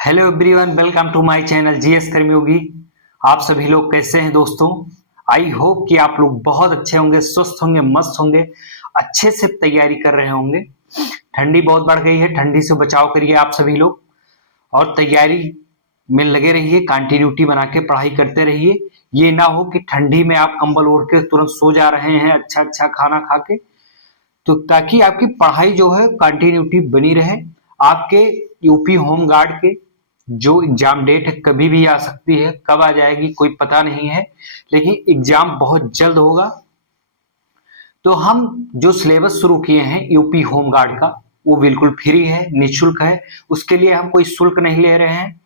Hello everyone, welcome to my channel GS Karmayogi. आप सभी लोग कैसे हैं दोस्तों? आई होप कि आप लोग बहुत अच्छे होंगे, स्वस्थ होंगे, मस्त होंगे, अच्छे से तैयारी कर रहे होंगे। ठंडी बहुत बढ़ गई है, ठंडी से बचाव करिए आप सभी लोग और तैयारी में लगे रहिए। कंटिन्यूटी बना के पढ़ाई करते रहिए। ये ना हो कि ठंडी में आप कंबल ओढ़ के तुरंत सो जा रहे हैं अच्छा अच्छा खाना खा के, तो ताकि आपकी पढ़ाई जो है कंटिन्यूटी बनी रहे। आपके यूपी होम गार्ड के जो एग्जाम डेट है कभी भी आ सकती है, कब आ जाएगी कोई पता नहीं है, लेकिन एग्जाम बहुत जल्द होगा। तो हम जो सिलेबस शुरू किए हैं यूपी होम गार्ड का, वो बिल्कुल फ्री है, निःशुल्क है। उसके लिए हम कोई शुल्क नहीं ले रहे हैं।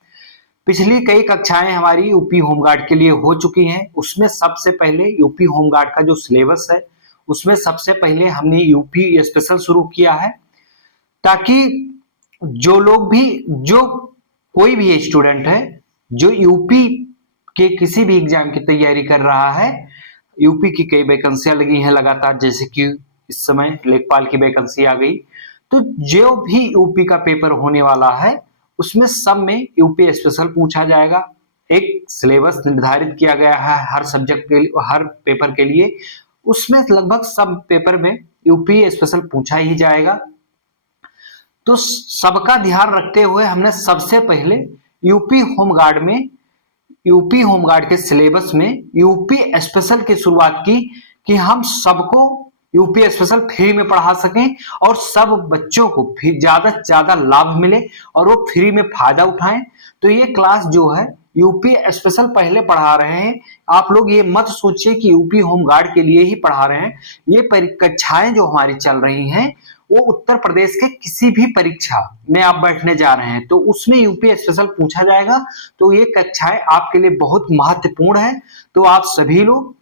पिछली कई कक्षाएं हमारी यूपी होम गार्ड के लिए हो चुकी हैं। उसमें सबसे पहले यूपी होम गार्ड का जो सिलेबस है उसमें सबसे पहले हमने यूपी स्पेशल शुरू किया है, ताकि जो लोग भी जो कोई भी स्टूडेंट है जो यूपी के किसी भी एग्जाम की तैयारी कर रहा है, यूपी की कई वैकेंसियां लगी हैं लगातार, जैसे कि इस समय लेखपाल की वैकेंसी आ गई। तो जो भी यूपी का पेपर होने वाला है उसमें सब में यूपी स्पेशल पूछा जाएगा। एक सिलेबस निर्धारित किया गया है हर सब्जेक्ट के लिए, हर पेपर के लिए। उसमें लगभग सब पेपर में यूपी स्पेशल पूछा ही जाएगा। तो सबका ध्यान रखते हुए हमने सबसे पहले यूपी होम गार्ड में, यूपी होम गार्ड के सिलेबस में यूपी स्पेशल की शुरुआत की कि हम सबको यूपी स्पेशल फ्री में पढ़ा सकें और सब बच्चों को ज्यादा से ज्यादा लाभ मिले और वो फ्री में फायदा उठाएं। तो ये क्लास जो है यूपी स्पेशल पहले पढ़ा रहे हैं। आप लोग ये मत सोचिए कि यूपी होम गार्ड के लिए ही पढ़ा रहे हैं। ये कक्षाएं जो हमारी चल रही हैं वो उत्तर प्रदेश के किसी भी परीक्षा में आप बैठने जा रहे हैं तो उसमें यूपी स्पेशल पूछा जाएगा। तो ये कक्षाएं आपके लिए बहुत महत्वपूर्ण है। तो आप सभी लोग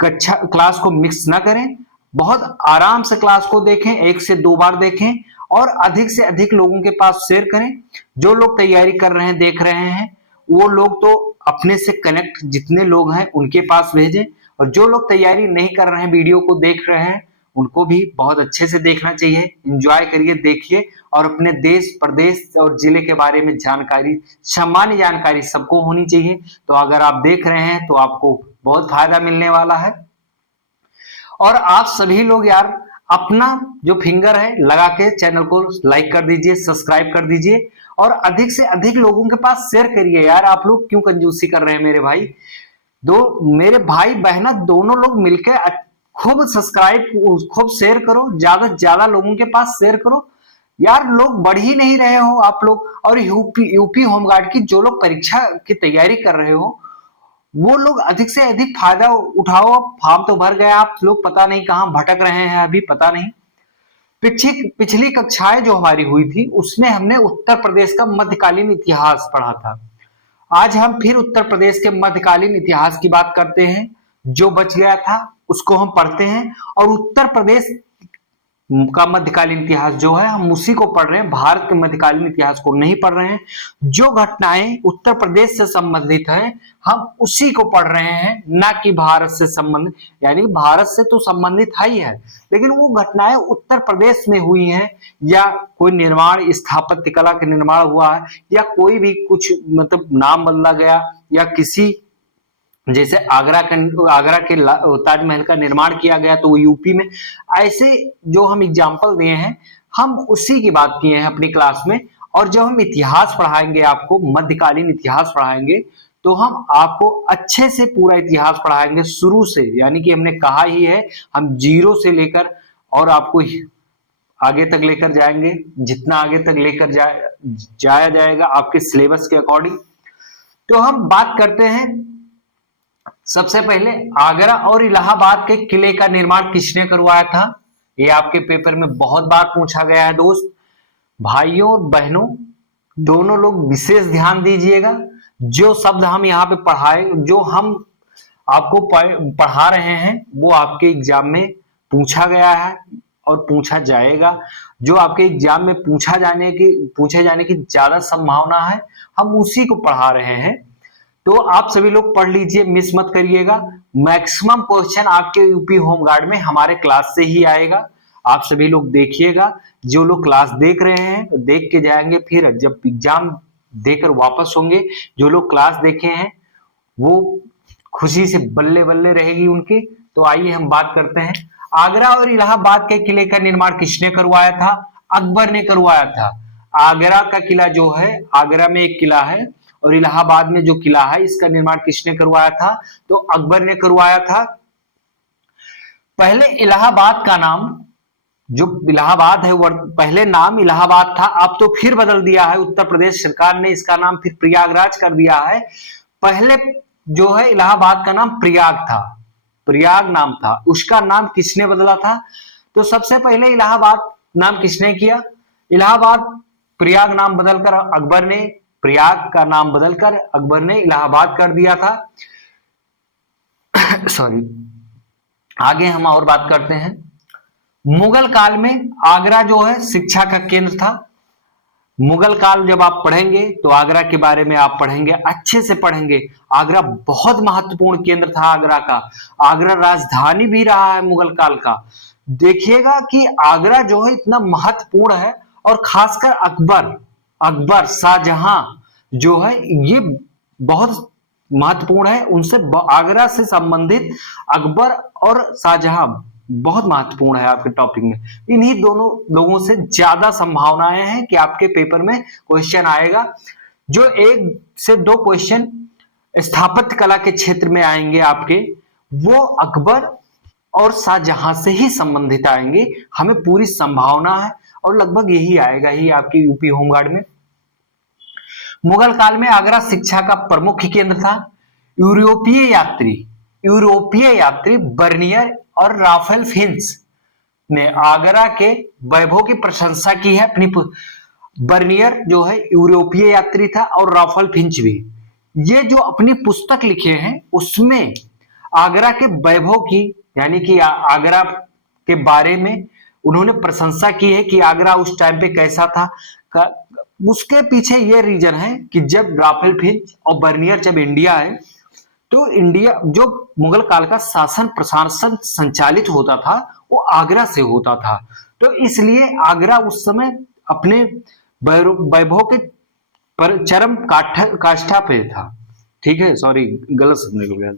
कक्षा क्लास को मिक्स ना करें, बहुत आराम से क्लास को देखें, 1 से 2 बार देखें और अधिक से अधिक लोगों के पास शेयर करें। जो लोग तैयारी कर रहे हैं, देख रहे हैं, वो लोग तो अपने से कनेक्ट जितने लोग हैं उनके पास भेजें, और जो लोग तैयारी नहीं कर रहे हैं, वीडियो को देख रहे हैं, उनको भी बहुत अच्छे से देखना चाहिए। एंजॉय करिए, देखिए और अपने देश प्रदेश और जिले के बारे में जानकारी, सामान्य जानकारी सबको होनी चाहिए। तो अगर आप देख रहे हैं तो आपको बहुत फायदा मिलने वाला है। और आप सभी लोग यार अपना जो फिंगर है लगा के चैनल को लाइक कर दीजिए, सब्सक्राइब कर दीजिए और अधिक से अधिक लोगों के पास शेयर करिए। यार आप लोग क्यों कंजूसी कर रहे हैं मेरे भाई? मेरे भाई बहना दोनों लोग मिलकर खूब सब्सक्राइब, खूब शेयर करो, ज्यादा से ज्यादा लोगों के पास शेयर करो। यार लोग बढ़ ही नहीं रहे हो आप लोग। और यूपी होमगार्ड की जो लोग परीक्षा की तैयारी कर रहे हो वो लोग अधिक से अधिक फायदा उठाओ। फॉर्म तो भर गया, आप लोग पता नहीं कहां भटक रहे हैं, अभी पता नहीं। पिछली कक्षाएं जो हमारी हुई थी उसमें हमने उत्तर प्रदेश का मध्यकालीन इतिहास पढ़ा था। आज हम फिर उत्तर प्रदेश के मध्यकालीन इतिहास की बात करते हैं। जो बच गया था उसको हम पढ़ते हैं और उत्तर प्रदेश का मध्यकालीन इतिहास जो है हम उसी को पढ़ रहे हैं, भारत के मध्यकालीन इतिहास को नहीं पढ़ रहे हैं। जो घटनाएं उत्तर प्रदेश से संबंधित है हम उसी को पढ़ रहे हैं, ना कि भारत से संबंधित। यानी भारत से तो संबंधित है ही है, लेकिन वो घटनाएं उत्तर प्रदेश में हुई हैं, या कोई निर्माण, स्थापत्य कला का निर्माण हुआ है, या कोई भी कुछ मतलब नाम बदला गया, या किसी जैसे आगरा के ताजमहल का निर्माण किया गया तो वो यूपी में। ऐसे जो हम एग्जाम्पल दिए हैं हम उसी की बात किए हैं अपनी क्लास में। और जब हम इतिहास पढ़ाएंगे, आपको मध्यकालीन इतिहास पढ़ाएंगे, तो हम आपको अच्छे से पूरा इतिहास पढ़ाएंगे शुरू से। यानी कि हमने कहा ही है हम जीरो से लेकर और आपको आगे तक लेकर जाएंगे, जितना आगे तक लेकर जाया जाएगा आपके सिलेबस के अकॉर्डिंग। तो हम बात करते हैं सबसे पहले आगरा और इलाहाबाद के किले का निर्माण किसने करवाया था। ये आपके पेपर में बहुत बार पूछा गया है दोस्त। भाइयों और बहनों दोनों लोग विशेष ध्यान दीजिएगा। जो शब्द हम यहाँ पे पढ़ाए, जो हम आपको पढ़ा रहे हैं वो आपके एग्जाम में पूछा गया है और पूछा जाएगा। जो आपके एग्जाम में पूछे जाने की ज्यादा संभावना है हम उसी को पढ़ा रहे हैं। तो आप सभी लोग पढ़ लीजिए, मिस मत करिएगा। मैक्सिमम क्वेश्चन आपके यूपी होम गार्ड में हमारे क्लास से ही आएगा। आप सभी लोग देखिएगा, जो लोग क्लास देख रहे हैं देख के जाएंगे, फिर जब एग्जाम देकर वापस होंगे। जो लोग क्लास देखे हैं वो खुशी से बल्ले बल्ले रहेगी उनके। तो आइए हम बात करते हैं, आगरा और इलाहाबाद के किले का निर्माण किसने करवाया था? अकबर ने करवाया था। आगरा का किला जो है, आगरा में एक किला है और इलाहाबाद में जो किला है इसका निर्माण किसने करवाया था? तो अकबर ने करवाया था। पहले इलाहाबाद का नाम, जो इलाहाबाद है वो पहले नाम इलाहाबाद था, अब तो फिर बदल दिया है उत्तर प्रदेश सरकार ने, इसका नाम फिर प्रयागराज कर दिया है। पहले जो है इलाहाबाद का नाम प्रयाग था, प्रयाग नाम था, उसका नाम किसने बदला था? तो सबसे पहले इलाहाबाद नाम किसने किया? इलाहाबाद प्रयाग नाम बदलकर अकबर ने, प्रयाग का नाम बदलकर अकबर ने इलाहाबाद कर दिया था। सॉरी, आगे हम और बात करते हैं। मुगल काल में आगरा जो है शिक्षा का केंद्र था। मुगल काल जब आप पढ़ेंगे तो आगरा के बारे में आप पढ़ेंगे, अच्छे से पढ़ेंगे। आगरा बहुत महत्वपूर्ण केंद्र था आगरा का। आगरा राजधानी भी रहा है मुगल काल का। देखिएगा कि आगरा जो है इतना महत्वपूर्ण है, और खासकर अकबर शाहजहां जो है ये बहुत महत्वपूर्ण है। उनसे आगरा से संबंधित अकबर और शाहजहां बहुत महत्वपूर्ण है आपके टॉपिक में। इन्हीं दोनों लोगों से ज्यादा संभावनाएं हैं कि आपके पेपर में क्वेश्चन आएगा। जो 1 से 2 क्वेश्चन स्थापत्य कला के क्षेत्र में आएंगे आपके, वो अकबर और शाहजहां से ही संबंधित आएंगे। हमें पूरी संभावना है और लगभग यही आएगा ही आपकी यूपी होमगार्ड में। मुगल काल में आगरा शिक्षा का प्रमुख केंद्र था। यूरोपीय यात्री बर्नियर और राफेल फिंच ने आगरा के वैभव की प्रशंसा की है अपनी। बर्नियर जो है यूरोपीय यात्री था और राफेल फिंच भी, ये जो अपनी पुस्तक लिखे हैं उसमें आगरा के वैभव की, यानी कि आगरा के बारे में उन्होंने प्रशंसा की है कि आगरा उस टाइम पे कैसा था। उसके पीछे ये रीजन है कि जब राफेल फिंच और बर्नियर जब इंडिया आए तो इंडिया जो मुगल काल का शासन प्रशासन संचालित होता था वो आगरा से होता था। तो इसलिए आगरा उस समय अपने वैभव के पर चरम काष्ठा पे था। ठीक है, सॉरी गलत समझने को गया,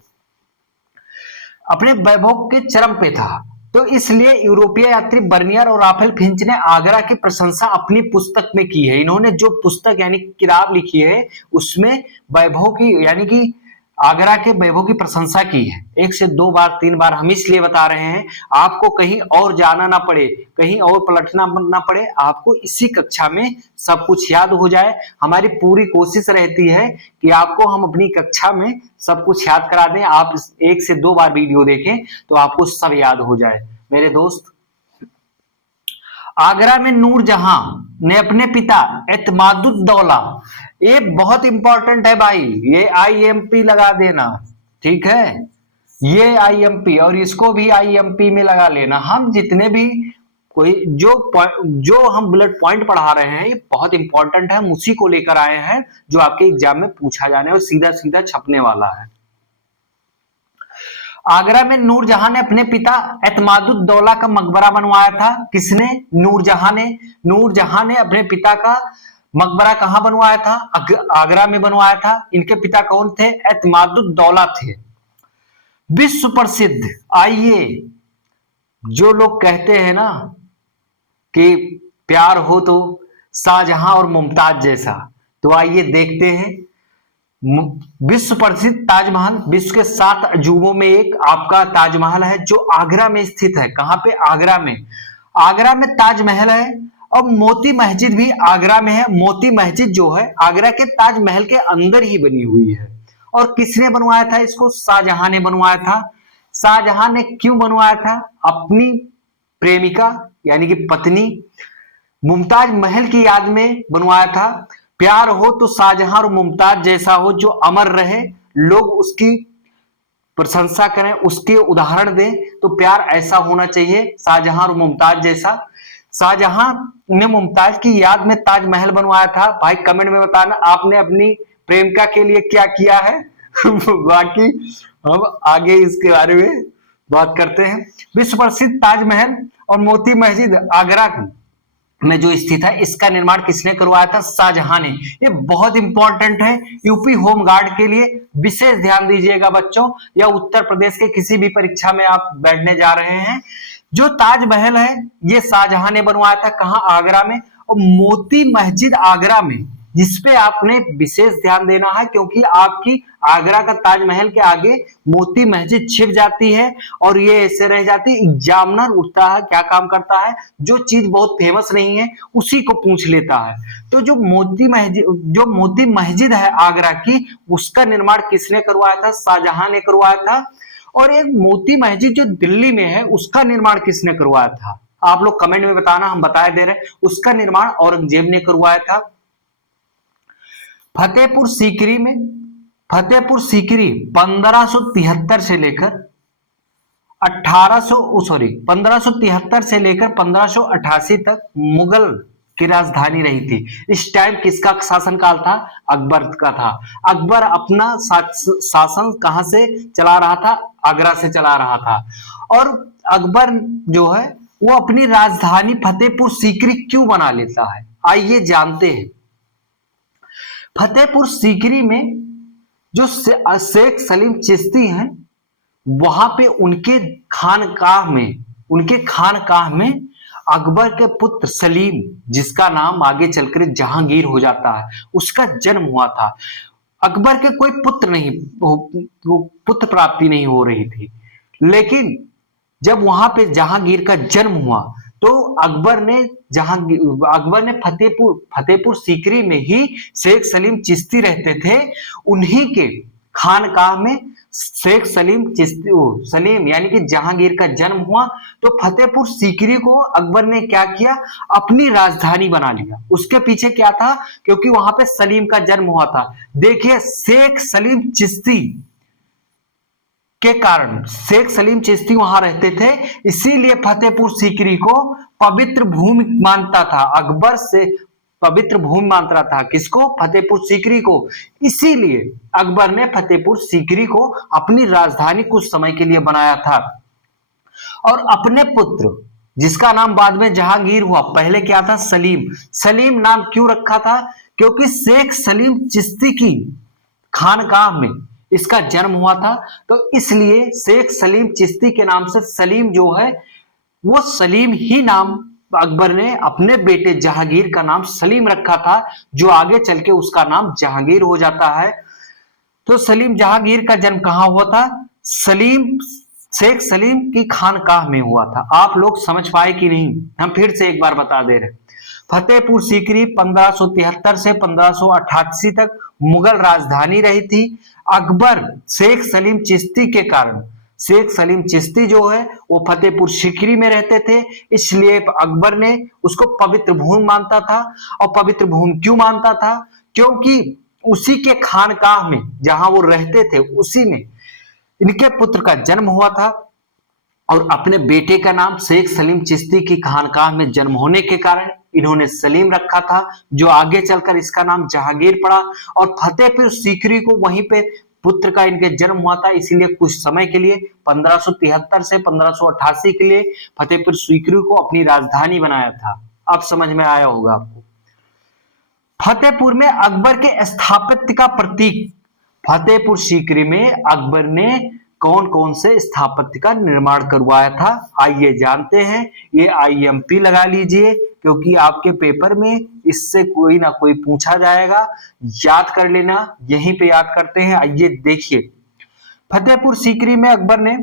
अपने वैभव के चरम पे था। तो इसलिए यूरोपीय यात्री बर्नियर और राफेल फिंच ने आगरा की प्रशंसा अपनी पुस्तक में की है। इन्होंने जो पुस्तक यानी किताब लिखी है उसमें वैभव की, यानी कि आगरा के वैभव की प्रशंसा की है। 1 से 2 बार 3 बार हम इसलिए बता रहे हैं आपको कहीं और जाना ना पड़े, कहीं और पलटना ना पड़े, आपको इसी कक्षा में सब कुछ याद हो जाए। हमारी पूरी कोशिश रहती है कि आपको हम अपनी कक्षा में सब कुछ याद करा दें। आप 1 से 2 बार वीडियो देखें तो आपको सब याद हो जाए मेरे दोस्त। आगरा में नूरजहां ने अपने पिता एतमादुद्दौला, ये बहुत इंपॉर्टेंट है भाई, ये आईएमपी लगा देना, ठीक है, ये आईएमपी और इसको भी आईएमपी में लगा लेना। हम जितने भी कोई जो हम बुलेट पॉइंट पढ़ा रहे हैं ये बहुत इंपॉर्टेंट है, हम उसी को लेकर आए हैं जो आपके एग्जाम में पूछा जाने और सीधा सीधा छपने वाला है। आगरा में नूरजहां ने अपने पिता एतमादुद्दौला का मकबरा बनवाया था। किसने? नूरजहां ने। नूरजहां ने अपने पिता का मकबरा कहां बनवाया था? आगरा में बनवाया था। इनके पिता कौन थे? एतमादुद्दौला थे। विश्व प्रसिद्ध, आइए, जो लोग कहते हैं ना कि प्यार हो तो शाहजहां और मुमताज जैसा, तो आइए देखते हैं। विश्व प्रसिद्ध ताजमहल, विश्व के 7 अजूबों में एक आपका ताजमहल है जो आगरा में स्थित है। कहां पे? आगरा में। आगरा में ताजमहल है और मोती मस्जिद भी आगरा में है। मोती मस्जिद जो है आगरा के ताजमहल के अंदर ही बनी हुई है। और किसने बनवाया था इसको? शाहजहां ने बनवाया था। शाहजहां ने क्यों बनवाया था? अपनी प्रेमिका यानी कि पत्नी मुमताज महल की याद में बनवाया था। प्यार हो तो शाहजहां और मुमताज जैसा हो जो अमर रहे, लोग उसकी प्रशंसा करें, उसके उदाहरण दें, तो प्यार ऐसा होना चाहिए शाहजहां और मुमताज जैसा। शाहजहां ने मुमताज की याद में ताजमहल बनवाया था। भाई कमेंट में बताना आपने अपनी प्रेमिका के लिए क्या किया है। बाकी हम आगे इसके बारे में बात करते हैं। विश्व प्रसिद्ध ताजमहल और मोती मस्जिद आगरा में जो स्थित है, इसका निर्माण किसने करवाया था? शाहजहां ने। ये बहुत इंपॉर्टेंट है यूपी होम गार्ड के लिए, विशेष ध्यान दीजिएगा बच्चों, या उत्तर प्रदेश के किसी भी परीक्षा में आप बैठने जा रहे हैं। जो ताजमहल है ये शाहजहां ने बनवाया था, कहां? आगरा में। और मोती मस्जिद आगरा में, जिस पे आपने विशेष ध्यान देना है, क्योंकि आपकी आगरा का ताजमहल के आगे मोती मस्जिद छिप जाती है और ये ऐसे रह जाती है। एग्जामिनर उठता है, क्या काम करता है? जो चीज बहुत फेमस नहीं है उसी को पूछ लेता है। तो जो मोती मस्जिद है आगरा की, उसका निर्माण किसने करवाया था? शाहजहां ने करवाया था। और एक मोती मस्जिद जो दिल्ली में है, उसका निर्माण किसने करवाया था? आप लोग कमेंट में बताना, हम बता दे रहे हैं। उसका निर्माण औरंगजेब ने करवाया था। फतेहपुर सीकरी 1573 से लेकर 1588 तक मुगल की राजधानी रही थी। इस टाइम किसका शासनकाल था? अकबर का था। अकबर अपना शासन कहां से चला रहा था? आगरा से चला रहा था। और अकबर जो है वो अपनी राजधानी फतेहपुर सीकरी क्यों बना लेता है? आइए जानते हैं। फतेहपुर सीकरी में जो शेख सलीम चिश्ती हैं, वहां पे उनके खानकाह में अकबर के पुत्र सलीम, जिसका नाम आगे चलकर जहांगीर हो जाता है, उसका जन्म हुआ था। अकबर के कोई पुत्र प्राप्ति नहीं हो रही थी, लेकिन जब वहां पे जहांगीर का जन्म हुआ तो अकबर ने फतेहपुर सीकरी में ही शेख सलीम चिश्ती रहते थे, उन्हीं के खानकाह में शेख सलीम यानी कि जहांगीर का जन्म हुआ। तो फतेहपुर सीकरी को अकबर ने क्या किया? अपनी राजधानी बना लिया। उसके पीछे क्या था? क्योंकि वहां पे सलीम का जन्म हुआ था। देखिए, शेख सलीम चिश्ती के कारण, शेख सलीम चिश्ती वहां रहते थे, इसीलिए फतेहपुर सीकरी को पवित्र भूमि मानता था। अकबर से पवित्र भूमि मानता था। किसको? फतेहपुर सीकरी को। इसीलिए अकबर ने फतेहपुर सीकरी को अपनी राजधानी कुछ समय के लिए बनाया था। और अपने पुत्र, जिसका नाम बाद में जहांगीर हुआ, पहले क्या था? सलीम नाम क्यों रखा था? क्योंकि शेख सलीम चिश्ती की खानकाह में इसका जन्म हुआ था, तो इसलिए शेख सलीम चिश्ती के नाम से सलीम जो है वो सलीम ही नाम अकबर ने अपने बेटे जहांगीर का नाम सलीम रखा था, जो आगे चल के उसका नाम जहांगीर हो जाता है। तो जहांगीर का जन्म कहां हुआ था? शेख सलीम की खानकाह में हुआ था। आप लोग समझ पाए कि नहीं? हम फिर से एक बार बता दे रहे। फतेहपुर सीकरी 1573 से 1588 तक मुगल राजधानी रही थी। अकबर शेख सलीम चिश्ती के कारण, शेख सलीम चिश्ती जो है वो फतेहपुर सीकरी में रहते थे, इसलिए अकबर ने उसको पवित्र भूमि मानता था। और पवित्र भूमि क्यों मानता था? क्योंकि उसी के खानकाह में, जहां वो रहते थे, उसी में इनके पुत्र का जन्म हुआ था। और अपने बेटे का नाम शेख सलीम चिश्ती की खानकाह में जन्म होने के कारण इन्होंने सलीम रखा था, जो आगे चलकर इसका नाम जहांगीर पड़ा। और फतेहपुर सीकरी को वहीं पे पुत्र का इनके जन्म हुआ था, इसीलिए कुछ समय के लिए 1573 से 1588 के लिए फतेहपुर सीकरी को अपनी राजधानी बनाया था। अब समझ में आया होगा आपको। फतेहपुर में अकबर के स्थापत्य का प्रतीक, फतेहपुर सीकरी में अकबर ने कौन कौन से स्थापत्य का निर्माण करवाया था? आइए जानते हैं। ये IMP लगा लीजिए, क्योंकि आपके पेपर में इससे कोई ना कोई पूछा जाएगा। याद कर लेना, यहीं पे याद करते हैं। आइए देखिए, फतेहपुर सीकरी में अकबर ने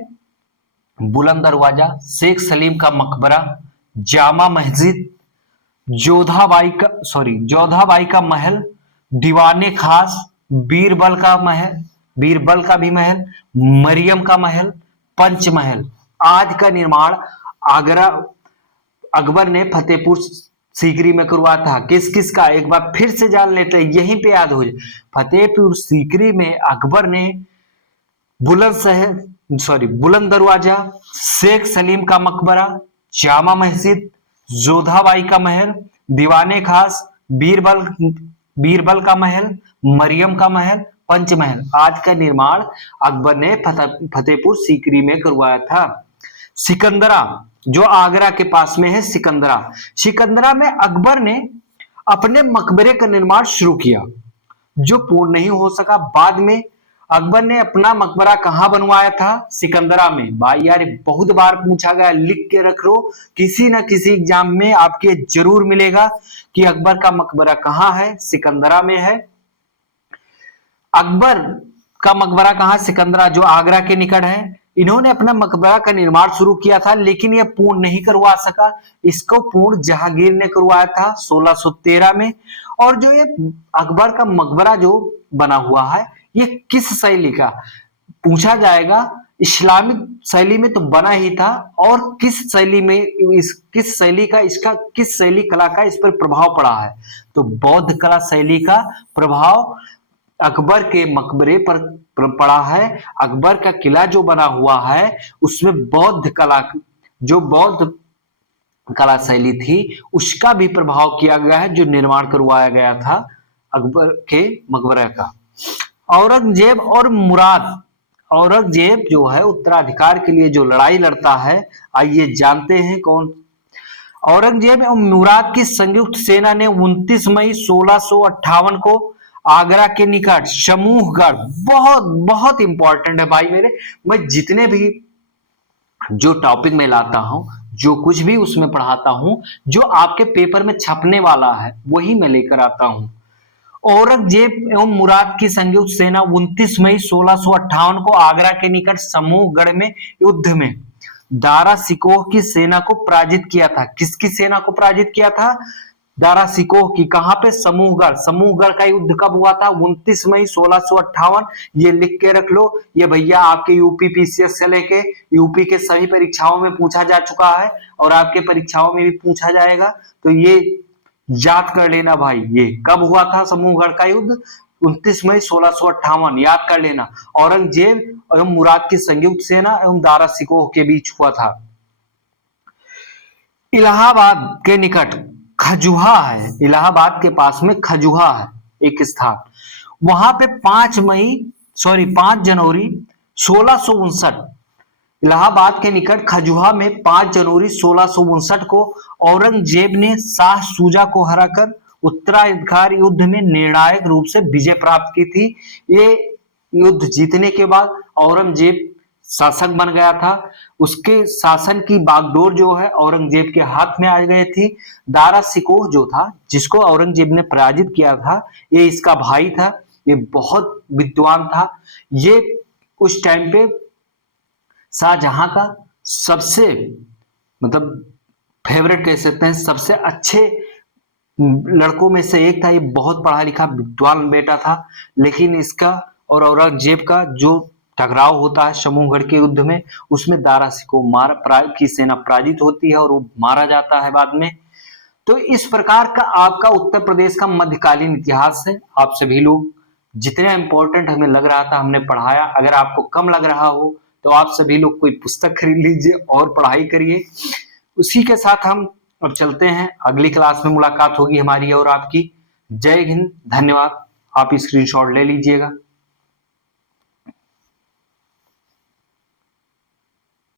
बुलंद दरवाजा, शेख सलीम का मकबरा, जामा मस्जिद, जोधाबाई का महल, दीवाने खास, बीरबल का भी महल, मरियम का महल, पंचमहल आज का निर्माण अकबर ने फतेहपुर सीकरी में करवाया था। किस किस का? एक बार फिर से जान लेते हैं, यहीं पे याद हो जाए। फतेहपुर सीकरी में अकबर ने बुलंद दरवाजा, शेख सलीम का मकबरा, जामा मस्जिद, जोधाबाई का महल, दीवाने खास, बीरबल का महल, मरियम का महल, पंचमहल आज का निर्माण अकबर ने फतेहपुर सीकरी में करवाया था। जो आगरा के पास में है सिकंदरा। सिकंदरा में अकबर ने अपने मकबरे का निर्माण शुरू किया, जो पूर्ण नहीं हो सका। बाद में अकबर ने अपना मकबरा कहां बनवाया था? सिकंदरा में। भाई यार बहुत बार पूछा गया, लिख के रख लो, किसी ना किसी एग्जाम में आपके जरूर मिलेगा कि अकबर का मकबरा कहां है? सिकंदरा में है। अकबर का मकबरा कहां? सिकंदरा, जो आगरा के निकट है। इन्होंने अपना मकबरा का निर्माण शुरू किया था, लेकिन यह पूर्ण नहीं करवा सका। इसको पूर्ण जहांगीर ने करवाया था 1613 में। और जो ये अकबर का मकबरा जो बना हुआ है, ये किस शैली का पूछा जाएगा? इस्लामिक शैली में तो बना ही था, और किस शैली में, किस शैली का, इसका किस शैली कला का इस पर प्रभाव पड़ा है? तो बौद्ध कला शैली का प्रभाव अकबर के मकबरे पर पड़ा है। अकबर का किला जो बना हुआ है, उसमें बौद्ध कला, जो बौद्ध कला शैली थी, उसका भी प्रभाव किया गया है, जो निर्माण करवाया गया था अकबर के मकबरे का। औरंगजेब और मुराद। औरंगजेब जो है उत्तराधिकार के लिए जो लड़ाई लड़ता है, आइए जानते हैं कौन। औरंगजेब एवं मुराद की संयुक्त सेना ने 29 मई 1658 को आगरा के निकट समूहगढ़, बहुत बहुत इंपॉर्टेंट है भाई मेरे, मैं जितने भी जो टॉपिक में लाता हूं, जो कुछ भी उसमें पढ़ाता हूं, जो आपके पेपर में छपने वाला है वही मैं लेकर आता हूं। औरंगजेब एवं मुराद की संयुक्त सेना 29 मई 1658 को आगरा के निकट समूहगढ़ में युद्ध में दारा सिकोह की सेना को पराजित किया था। किसकी सेना को पराजित किया था? दारा सिकोह की। कहां पे? समूहगढ़। समूहगढ़ का युद्ध कब हुआ था? 29 मई 1658। ये लिख के रख लो, ये भैया आपके यूपी पीसीएस से लेके यूपी के सभी परीक्षाओं में पूछा जा चुका है, और आपके परीक्षाओं में भी पूछा जाएगा, तो ये याद कर लेना भाई। ये कब हुआ था समूहगढ़ का युद्ध? 29 मई 1658, याद कर लेना। औरंगजेब एवं मुराद की संयुक्त सेना एवं दारा सिकोह के बीच हुआ था। इलाहाबाद के निकट खजुहा है, इलाहाबाद के पास में खजुहा है एक स्थान, वहां पे 5 जनवरी 1659, इलाहाबाद के निकट खजुहा में 5 जनवरी 1659 को औरंगजेब ने शाह शुजा को हराकर उत्तराधिकार युद्ध में निर्णायक रूप से विजय प्राप्त की थी। ये युद्ध जीतने के बाद औरंगजेब शासक बन गया था। उसके शासन की बागडोर जो है औरंगजेब के हाथ में आ गई थी। दारा सिकोह जो था, जिसको औरंगजेब ने पराजित किया था, ये इसका भाई था। ये बहुत विद्वान था। ये उस टाइम पे शाहजहां का सबसे, मतलब फेवरेट कह सकते हैं, सबसे अच्छे लड़कों में से एक था। ये बहुत पढ़ा लिखा विद्वान बेटा था, लेकिन इसका और औरंगजेब का जो टकराव होता है समूहगढ़ के युद्ध में, उसमें दारा सिकोह की सेना पराजित होती है और वो मारा जाता है बाद में। तो इस प्रकार का आपका उत्तर प्रदेश का मध्यकालीन इतिहास है। आप सभी लोग जितना इंपॉर्टेंट हमें लग रहा था हमने पढ़ाया। अगर आपको कम लग रहा हो तो आप सभी लोग कोई पुस्तक खरीद लीजिए और पढ़ाई करिए। उसी के साथ हम अब चलते हैं, अगली क्लास में मुलाकात होगी हमारी और आपकी। जय हिंद, धन्यवाद। आप स्क्रीनशॉट ले लीजिएगा।